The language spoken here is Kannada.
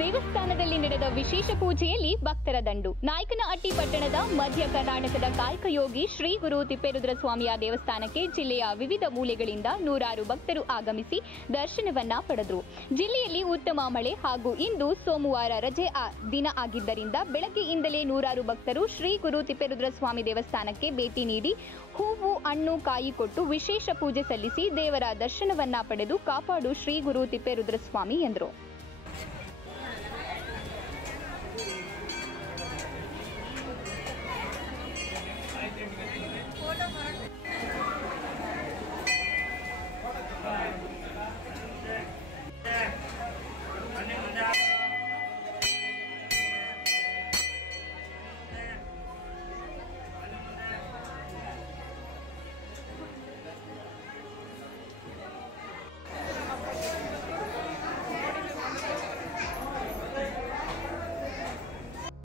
ದೇವಸ್ಥಾನದಲ್ಲಿ ನಡೆದ ವಿಶೇಷ ಪೂಜೆಯಲ್ಲಿ ಭಕ್ತರ ದಂಡು. ನಾಯಕನಹಟ್ಟಿ ಪಟ್ಟಣದ ಮಧ್ಯ ಕರ್ನಾಟಕದ ಕಾಯಕಯೋಗಿ ಶ್ರೀ ಗುರು ತಿಪ್ಪೇರುದ್ರಸ್ವಾಮಿಯ ದೇವಸ್ಥಾನಕ್ಕೆ ಜಿಲ್ಲೆಯ ವಿವಿಧ ಮೂಲೆಗಳಿಂದ ನೂರಾರು ಭಕ್ತರು ಆಗಮಿಸಿ ದರ್ಶನವನ್ನ ಪಡೆದರು. ಜಿಲ್ಲೆಯಲ್ಲಿ ಉತ್ತಮ ಮಳೆ ಹಾಗೂ ಇಂದು ಸೋಮವಾರ ರಜೆ ದಿನ ಆಗಿದ್ದರಿಂದ ಬೆಳಗ್ಗೆಯಿಂದಲೇ ನೂರಾರು ಭಕ್ತರು ಶ್ರೀ ಗುರು ತಿಪ್ಪೇರುದ್ರಸ್ವಾಮಿ ದೇವಸ್ಥಾನಕ್ಕೆ ಭೇಟಿ ನೀಡಿ ಹೂವು ಹಣ್ಣು ಕಾಯಿ ಕೊಟ್ಟು ವಿಶೇಷ ಪೂಜೆ ಸಲ್ಲಿಸಿ ದೇವರ ದರ್ಶನವನ್ನ ಪಡೆದು ಕಾಪಾಡು ಶ್ರೀ ಗುರು ತಿಪ್ಪೇರುದ್ರಸ್ವಾಮಿ ಎಂದರು.